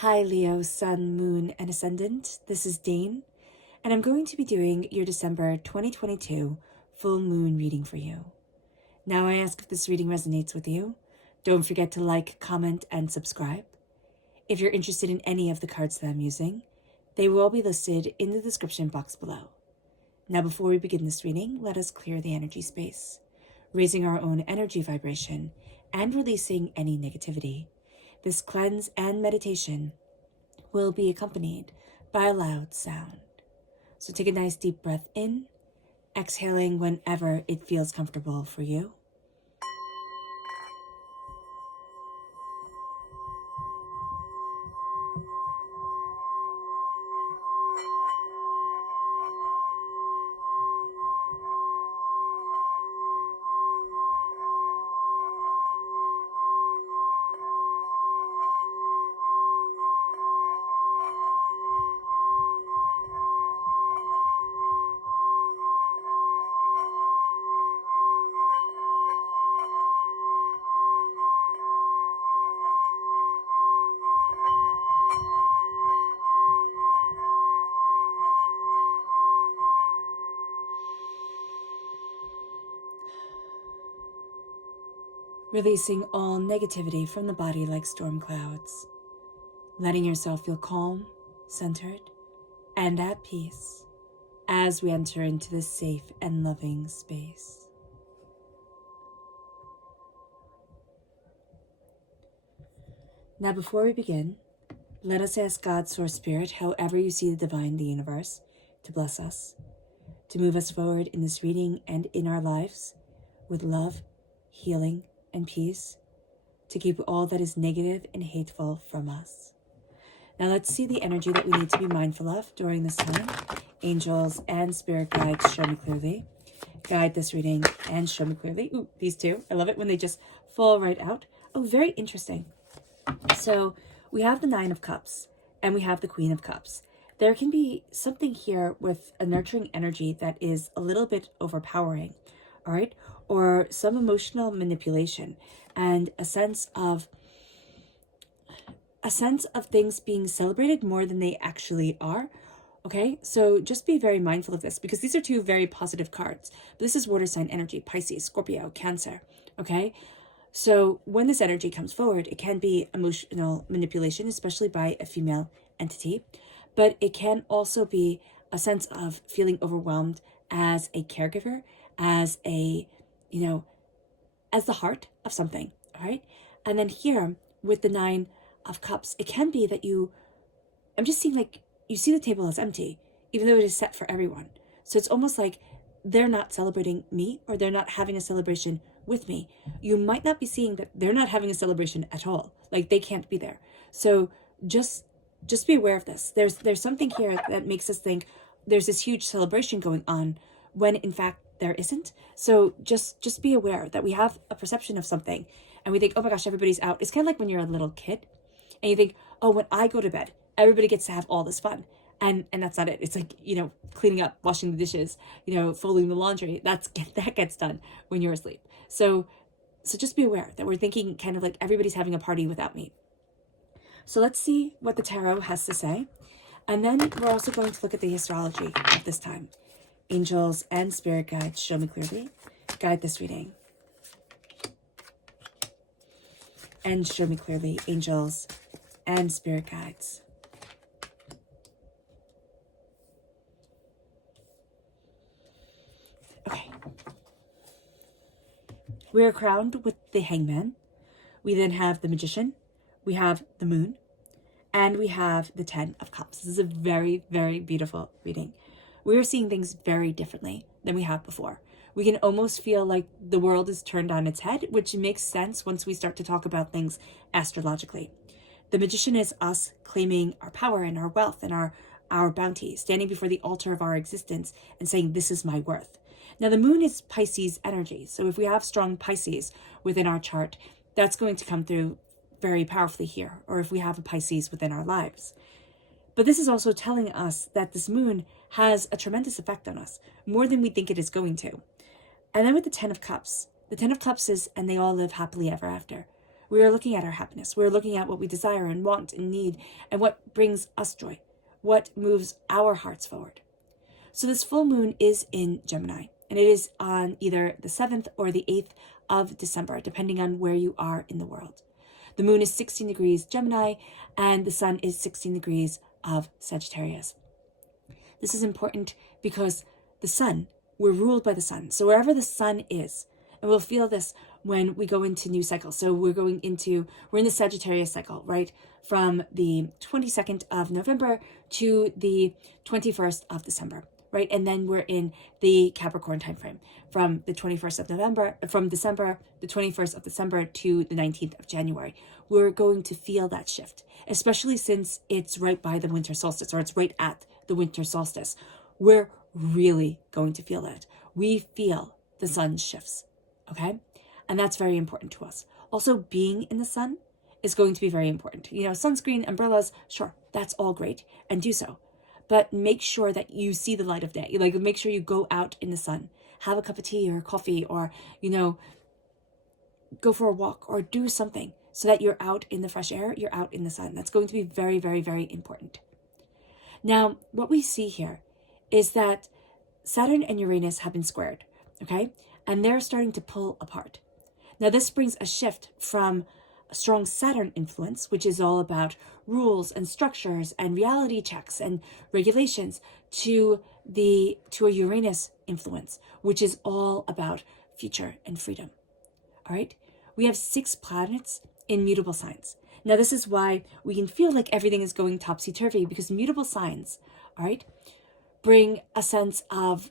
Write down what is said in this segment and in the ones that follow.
Hi Leo, Sun, Moon, and Ascendant. This is Dane, and I'm going to be doing your December 2022 full moon reading for you. Now I ask if this reading resonates with you. Don't forget to like, comment, and subscribe. If you're interested in any of the cards that I'm using, they will all be listed in the description box below. Now before we begin this reading, let us clear the energy space, raising our own energy vibration and releasing any negativity. This cleanse and meditation will be accompanied by a loud sound. So take a nice deep breath in, exhaling whenever it feels comfortable for you. Releasing all negativity from the body like storm clouds. Letting yourself feel calm, centered, and at peace as we enter into this safe and loving space. Now before we begin, let us ask God, Source Spirit, however you see the divine, the universe, to bless us, to move us forward in this reading and in our lives with love, healing, and peace, to keep all that is negative and hateful from us. Now let's see the energy that we need to be mindful of during this time. Angels and spirit guides, show me clearly. Guide this reading and show me clearly. Ooh, these two. I love it when they just fall right out. Oh, very interesting. So we have the Nine of Cups and we have the Queen of Cups. There can be something here with a nurturing energy that is a little bit overpowering, all right? Or some emotional manipulation and a sense of things being celebrated more than they actually are. Okay, so just be very mindful of this because these are two very positive cards. This is water sign energy, Pisces, Scorpio, Cancer. Okay, so when this energy comes forward, it can be emotional manipulation, especially by a female entity, but it can also be a sense of feeling overwhelmed as a caregiver, as a, as the heart of something, all right? And then here with the Nine of Cups, it can be that I'm just seeing like you see the table as empty, even though it is set for everyone. So it's almost like they're not celebrating me or they're not having a celebration with me. You might not be seeing that they're not having a celebration at all. Like they can't be there. So just be aware of this. There's something here that makes us think there's this huge celebration going on when in fact there isn't. So just be aware that we have a perception of something and we think, oh my gosh, everybody's out. It's kind of like when you're a little kid and you think, oh, when I go to bed, everybody gets to have all this fun. And that's not it. It's like, cleaning up, washing the dishes, folding the laundry. That gets done when you're asleep. So just be aware that we're thinking kind of like everybody's having a party without me. So let's see what the tarot has to say. And then we're also going to look at the astrology at this time. Angels and spirit guides, show me clearly. Guide this reading. And show me clearly, angels and spirit guides. Okay. We are crowned with the Hangman. We then have the Magician. We have the Moon. And we have the Ten of Cups. This is a very, very beautiful reading. We are seeing things very differently than we have before. We can almost feel like the world is turned on its head, which makes sense once we start to talk about things astrologically. The Magician is us claiming our power and our wealth and our bounty, standing before the altar of our existence and saying, this is my worth. Now, the Moon is Pisces energy. So if we have strong Pisces within our chart, that's going to come through very powerfully here, or if we have a Pisces within our lives. But this is also telling us that this Moon has a tremendous effect on us, more than we think it is going to. And then with the Ten of Cups is, and they all live happily ever after. We are looking at our happiness. We're looking at what we desire and want and need and what brings us joy, what moves our hearts forward. So this full moon is in Gemini, and it is on either the 7th or the 8th of December, depending on where you are in the world. The moon is 16 degrees Gemini, and the sun is 16 degrees of Sagittarius. This is important because the sun, we're ruled by the sun. So wherever the sun is, and we'll feel this when we go into new cycles. So we're in the Sagittarius cycle, right? From the 22nd of November to the 21st of December, right? And then we're in the Capricorn timeframe from the 21st of November, from December, the 21st of December to the 19th of January. We're going to feel that shift, especially since it's right by the winter solstice, or it's right at the winter solstice. We're really going to feel that. We feel the sun shifts, okay? And that's very important to us. Also, being in the sun is going to be very important. Sunscreen, umbrellas, sure, that's all great, and do so. But make sure that you see the light of day. Make sure you go out in the sun. Have a cup of tea or coffee, or, go for a walk or do something so that you're out in the fresh air, you're out in the sun. That's going to be very, very, very important. Now, what we see here is that Saturn and Uranus have been squared, okay? And they're starting to pull apart. Now, this brings a shift from a strong Saturn influence, which is all about rules and structures and reality checks and regulations, to a Uranus influence, which is all about future and freedom. All right? We have 6 planets in mutable signs. Now, this is why we can feel like everything is going topsy-turvy, because mutable signs, all right, bring a sense of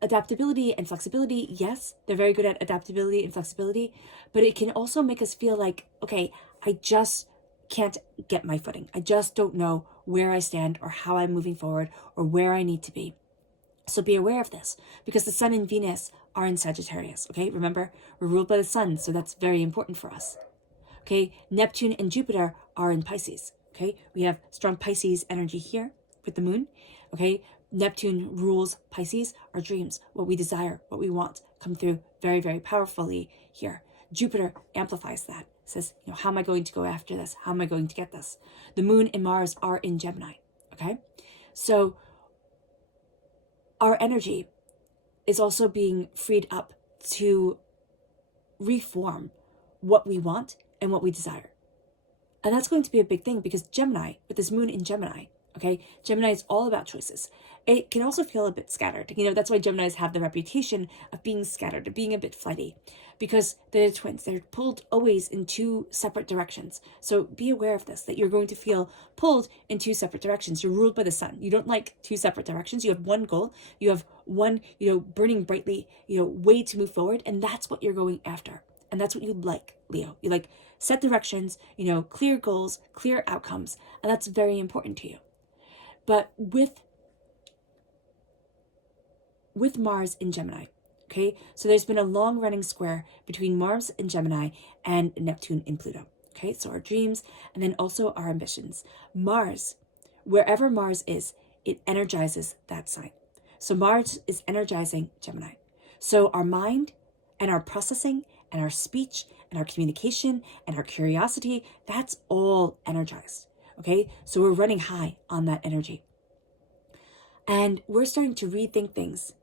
adaptability and flexibility. Yes, they're very good at adaptability and flexibility, but it can also make us feel like, okay, I just can't get my footing. I just don't know where I stand or how I'm moving forward or where I need to be. So be aware of this, because the sun and Venus are in Sagittarius, okay? Remember, we're ruled by the sun, so that's very important for us. Okay, Neptune and Jupiter are in Pisces, okay? We have strong Pisces energy here with the moon, okay? Neptune rules Pisces, our dreams, what we desire, what we want, come through very, very powerfully here. Jupiter amplifies that, says, how am I going to go after this? How am I going to get this? The moon and Mars are in Gemini, okay? So our energy is also being freed up to reform what we want and what we desire. And that's going to be a big thing, because Gemini, with this moon in Gemini, okay, Gemini is all about choices. It can also feel a bit scattered. That's why Geminis have the reputation of being scattered, of being a bit flighty, because they're twins. They're pulled always in 2 separate directions. So be aware of this, that you're going to feel pulled in 2 separate directions. You're ruled by the sun. You don't like 2 separate directions. You have one goal. You have one, burning brightly, way to move forward. And that's what you're going after. And that's what you like, Leo. You like set directions, clear goals, clear outcomes. And that's very important to you. But with Mars in Gemini, okay? So there's been a long-running square between Mars in Gemini and Neptune in Pluto, okay? So our dreams, and then also our ambitions. Mars, wherever Mars is, it energizes that sign. So Mars is energizing Gemini. So our mind and our processing and our speech and our communication and our curiosity, that's all energized, okay? So we're running high on that energy. And we're starting to rethink things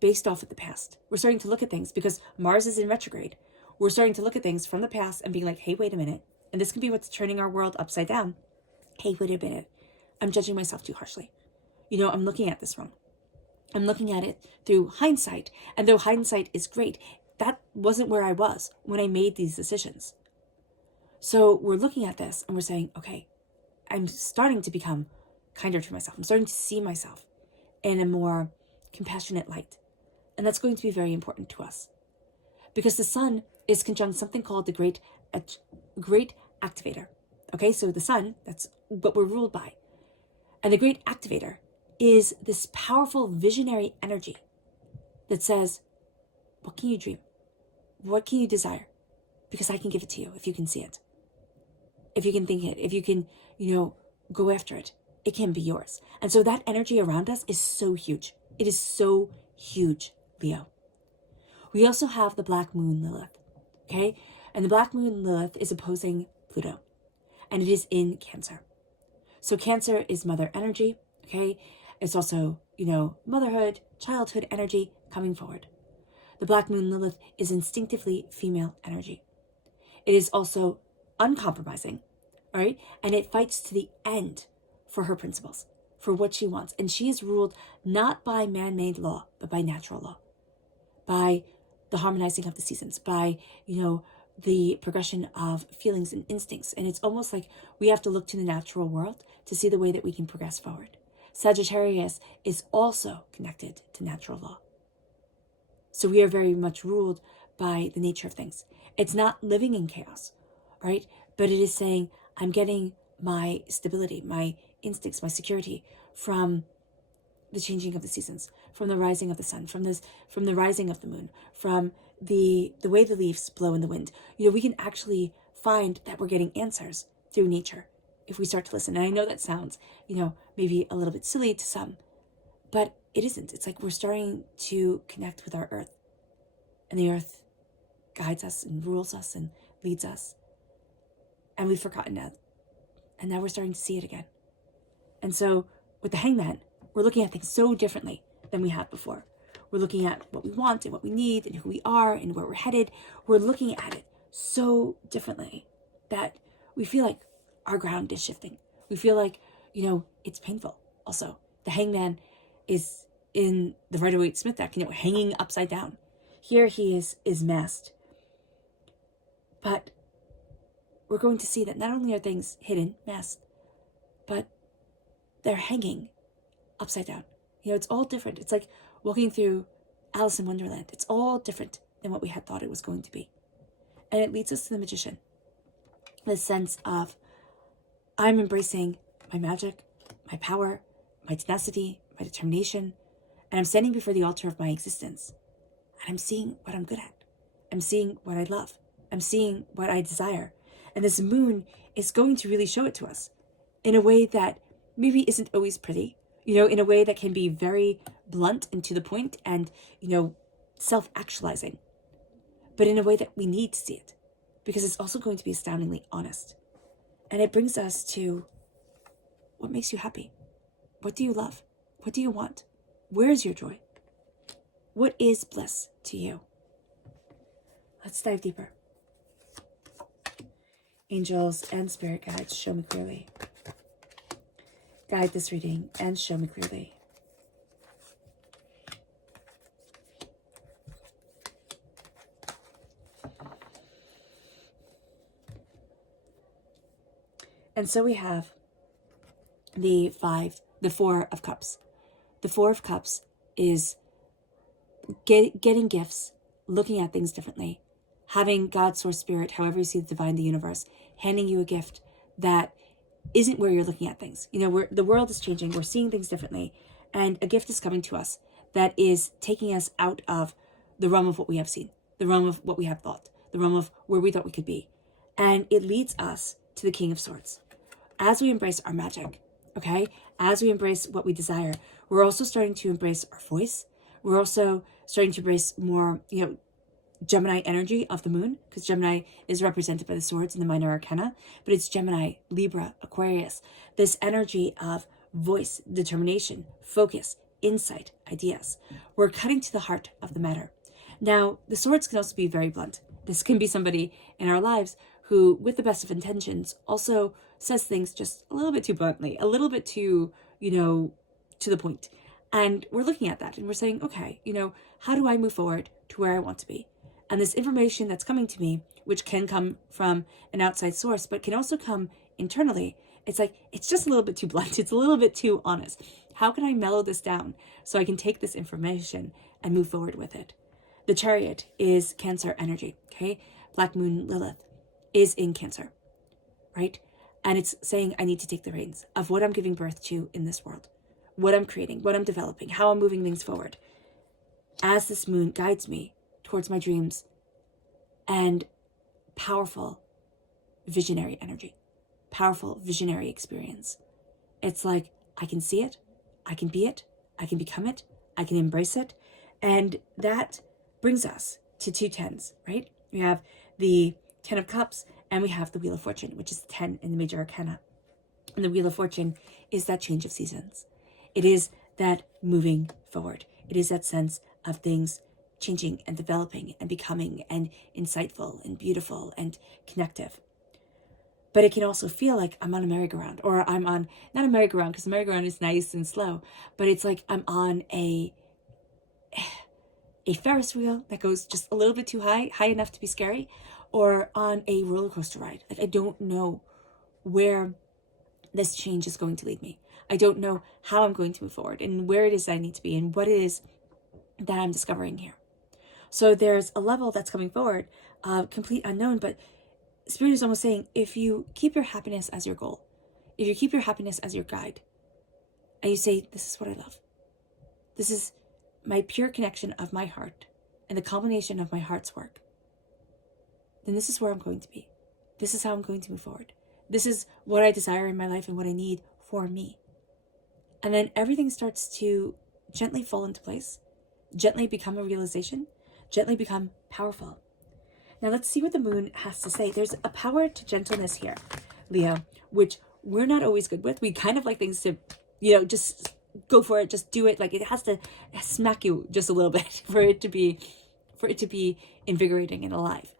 based off of the past. We're starting to look at things, because Mars is in retrograde. We're starting to look at things from the past and being like, hey, wait a minute. And this can be what's turning our world upside down. Hey, wait a minute. I'm judging myself too harshly. I'm looking at this wrong. I'm looking at it through hindsight. And though hindsight is great, that wasn't where I was when I made these decisions. So we're looking at this and we're saying, okay, I'm starting to become kinder to myself. I'm starting to see myself in a more compassionate light. And that's going to be very important to us, because the sun is conjunct something called the great activator. Okay, so the sun, that's what we're ruled by. And the great activator is this powerful visionary energy that says, what can you dream? What can you desire? Because I can give it to you if you can see it. If you can think it, if you can, go after it, it can be yours. And so that energy around us is so huge. It is so huge, Leo. We also have the black moon, Lilith, okay? And the Black Moon Lilith is opposing Pluto, and it is in Cancer. So Cancer is mother energy, okay? It's also, motherhood, childhood energy coming forward. The Black Moon Lilith is instinctively female energy. It is also uncompromising, all right? And it fights to the end for her principles, for what she wants. And she is ruled not by man-made law, but by natural law, by the harmonizing of the seasons, by, the progression of feelings and instincts. And it's almost like we have to look to the natural world to see the way that we can progress forward. Sagittarius is also connected to natural law. So we are very much ruled by the nature of things. It's not living in chaos, right? But it is saying, I'm getting my stability, my instincts, my security from the changing of the seasons, from the rising of the sun, from the rising of the moon, from the way the leaves blow in the wind. We can actually find that we're getting answers through nature if we start to listen. And I know that sounds, maybe a little bit silly to some, but it isn't. It's like we're starting to connect with our earth, and the earth guides us and rules us and leads us. And we've forgotten that. And now we're starting to see it again. And so with the Hangman, we're looking at things so differently than we have before. We're looking at what we want and what we need and who we are and where we're headed. We're looking at it so differently that we feel like our ground is shifting. We feel like, it's painful also. The Hangman is in the Rider-Waite-Smith deck, hanging upside down. Here he is masked. But we're going to see that not only are things hidden, masked, but they're hanging upside down. It's all different. It's like walking through Alice in Wonderland. It's all different than what we had thought it was going to be. And it leads us to the Magician. This sense of, I'm embracing my magic, my power, my tenacity, my determination, and I'm standing before the altar of my existence. And I'm seeing what I'm good at. I'm seeing what I love. I'm seeing what I desire. And this moon is going to really show it to us in a way that maybe isn't always pretty, in a way that can be very blunt and to the point and, self-actualizing, but in a way that we need to see it because it's also going to be astoundingly honest. And it brings us to what makes you happy? What do you love? What do you want? Where is your joy? What is bliss to you? Let's dive deeper. Angels and spirit guides, show me clearly. Guide this reading and show me clearly. And so we have the 4 of Cups. The 4 of Cups is getting gifts, looking at things differently, having God, source, spirit, however you see the divine, the universe, handing you a gift that isn't where you're looking at things. The world is changing. We're seeing things differently. And a gift is coming to us that is taking us out of the realm of what we have seen, the realm of what we have thought, the realm of where we thought we could be. And it leads us to the King of Swords. As we embrace our magic, okay, as we embrace what we desire, we're also starting to embrace our voice. We're also starting to embrace more, Gemini energy of the moon, because Gemini is represented by the swords in the minor arcana, but it's Gemini, Libra, Aquarius, this energy of voice, determination, focus, insight, ideas. We're cutting to the heart of the matter. Now, the swords can also be very blunt. This can be somebody in our lives who, with the best of intentions, also says things just a little bit too bluntly, a little bit too, to the point. And we're looking at that and we're saying, okay, how do I move forward to where I want to be? And this information that's coming to me, which can come from an outside source, but can also come internally, it's like, it's just a little bit too blunt. It's a little bit too honest. How can I mellow this down so I can take this information and move forward with it? The Chariot is Cancer energy, okay? Black Moon Lilith is in Cancer, right? And it's saying I need to take the reins of what I'm giving birth to in this world, what I'm creating, what I'm developing, how I'm moving things forward. As this moon guides me towards my dreams and powerful visionary energy, powerful visionary experience. It's like, I can see it, I can be it, I can become it, I can embrace it. And that brings us to 2 tens, right? We have the Ten of Cups, and we have the Wheel of Fortune, which is 10 in the major arcana. And the Wheel of Fortune is that change of seasons. It is that moving forward. It is that sense of things changing and developing and becoming and insightful and beautiful and connective. But it can also feel like I'm on a merry-go-round, or I'm on, not a merry-go-round, because the merry-go-round is nice and slow, but it's like I'm on a Ferris wheel that goes just a little bit too high enough to be scary, or on a roller coaster ride. Like, I don't know where this change is going to lead me. I don't know how I'm going to move forward and where it is that I need to be and what it is that I'm discovering here. So there's a level that's coming forward, complete unknown, but Spirit is almost saying, if you keep your happiness as your goal, if you keep your happiness as your guide, and you say, this is what I love, this is my pure connection of my heart and the culmination of my heart's work, then this is where I'm going to be. This is how I'm going to move forward. This is what I desire in my life and what I need for me. And then everything starts to gently fall into place, gently become a realization, gently become powerful. Now let's see what the moon has to say. There's a power to gentleness here, Leo, which we're not always good with. We kind of like things to, just go for it, just do it. Like, it has to smack you just a little bit for it to be invigorating and alive.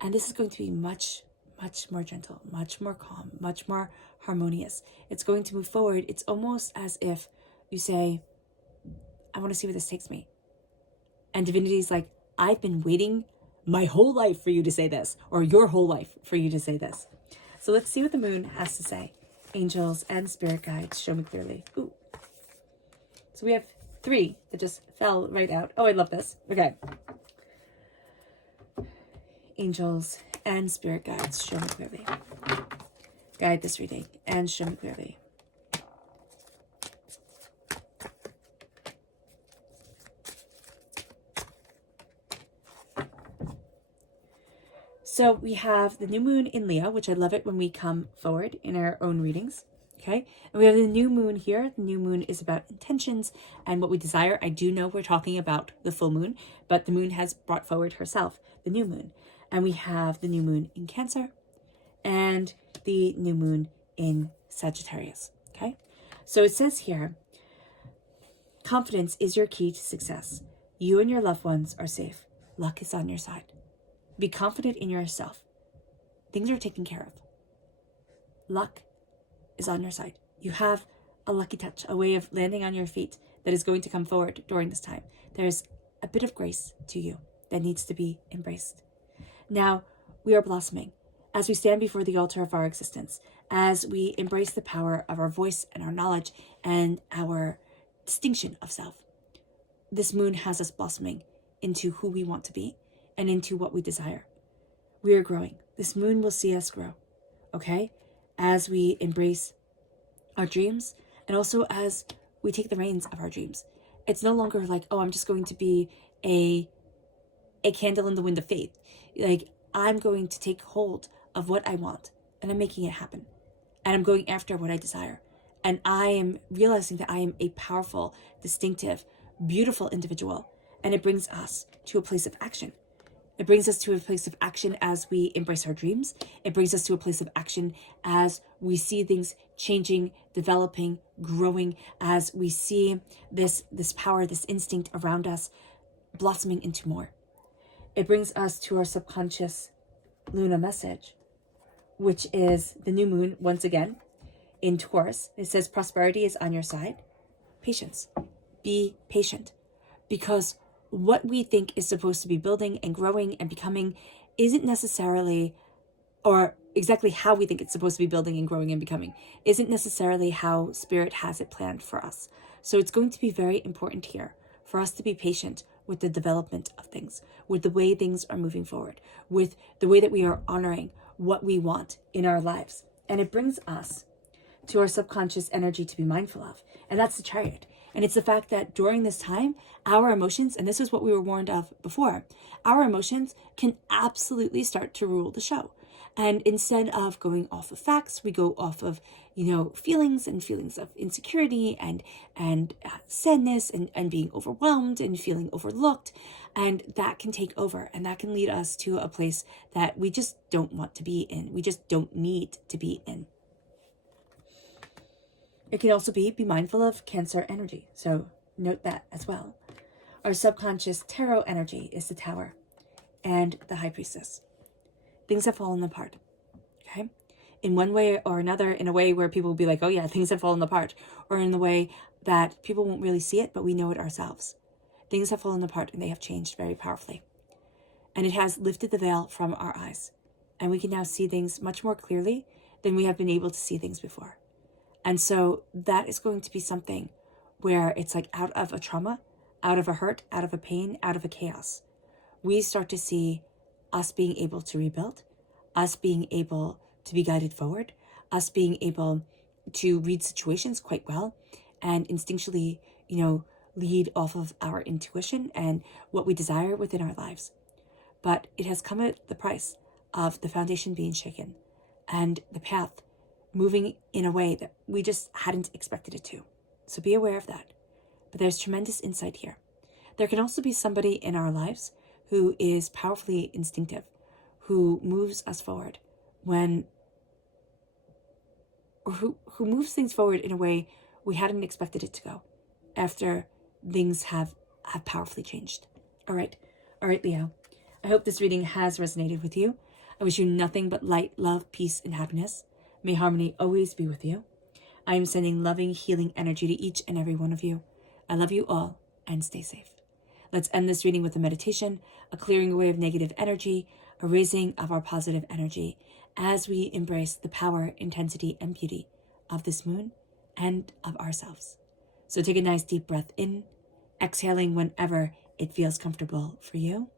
And this is going to be much, much more gentle, much more calm, much more harmonious. It's going to move forward. It's almost as if you say, I want to see where this takes me. And divinity's like, I've been waiting my whole life for you to say this, or your whole life for you to say this. So let's see what the moon has to say. Angels and spirit guides, show me clearly. Ooh. So we have 3 that just fell right out. Oh, I love this. Okay. Angels and spirit guides, show me clearly. Guide this reading and show me clearly. So we have the new moon in Leo, which I love it when we come forward in our own readings. Okay. And we have the new moon here. The new moon is about intentions and what we desire. I do know we're talking about the full moon, but the moon has brought forward herself, the new moon. And we have the new moon in Cancer and the new moon in Sagittarius. Okay. So it says here, confidence is your key to success. You and your loved ones are safe. Luck is on your side. Be confident in yourself. Things are taken care of. Luck is on your side. You have a lucky touch, a way of landing on your feet that is going to come forward during this time. There's a bit of grace to you that needs to be embraced. Now, we are blossoming as we stand before the altar of our existence, as we embrace the power of our voice and our knowledge and our distinction of self. This moon has us blossoming into who we want to be and into what we desire. We are growing. This moon will see us grow, okay? As we embrace our dreams and also as we take the reins of our dreams. It's no longer like, oh, I'm just going to be a candle in the wind of faith. Like, I'm going to take hold of what I want and I'm making it happen. And I'm going after what I desire. And I am realizing that I am a powerful, distinctive, beautiful individual. And it brings us to a place of action. It brings us to a place of action as we embrace our dreams. It brings us to a place of action as we see things changing, developing, growing, as we see this power, this instinct around us blossoming into more. It brings us to our subconscious Luna message, which is the new moon once again in Taurus. It says prosperity is on your side. Patience. Be patient, because what we think is supposed to be building and growing and becoming isn't necessarily, or exactly how we think it's supposed to be building and growing and becoming, isn't necessarily how Spirit has it planned for us. So it's going to be very important here for us to be patient with the development of things, with the way things are moving forward, with the way that we are honoring what we want in our lives. And it brings us to our subconscious energy to be mindful of. And that's the Chariot. And it's the fact that during this time, our emotions, and this is what we were warned of before, our emotions can absolutely start to rule the show. And instead of going off of facts, we go off of, feelings and feelings of insecurity and sadness and being overwhelmed and feeling overlooked. And that can take over, and that can lead us to a place that we just don't want to be in. We just don't need to be in. It can also be mindful of Cancer energy. So note that as well. Our subconscious tarot energy is the Tower and the High Priestess. Things have fallen apart, okay? In one way or another, in a way where people will be like, oh yeah, things have fallen apart. Or in the way that people won't really see it, but we know it ourselves. Things have fallen apart and they have changed very powerfully. And it has lifted the veil from our eyes. And we can now see things much more clearly than we have been able to see things before. And so that is going to be something where it's like out of a trauma, out of a hurt, out of a pain, out of a chaos. We start to see us being able to rebuild, us being able to be guided forward, us being able to read situations quite well and instinctually, lead off of our intuition and what we desire within our lives. But it has come at the price of the foundation being shaken and the path moving in a way that we just hadn't expected it to. So be aware of that. But there's tremendous insight here. There can also be somebody in our lives who is powerfully instinctive, who moves us forward who moves things forward in a way we hadn't expected it to go after things have powerfully changed. All right, Leo. I hope this reading has resonated with you. I wish you nothing but light, love, peace, and happiness. May harmony always be with you. I am sending loving, healing energy to each and every one of you. I love you all, and stay safe. Let's end this reading with a meditation, a clearing away of negative energy, a raising of our positive energy as we embrace the power, intensity, and beauty of this moon and of ourselves. So take a nice deep breath in, exhaling whenever it feels comfortable for you.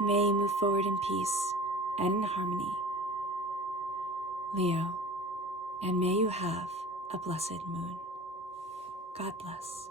May you move forward in peace and in harmony, Leo, and may you have a blessed moon. God bless.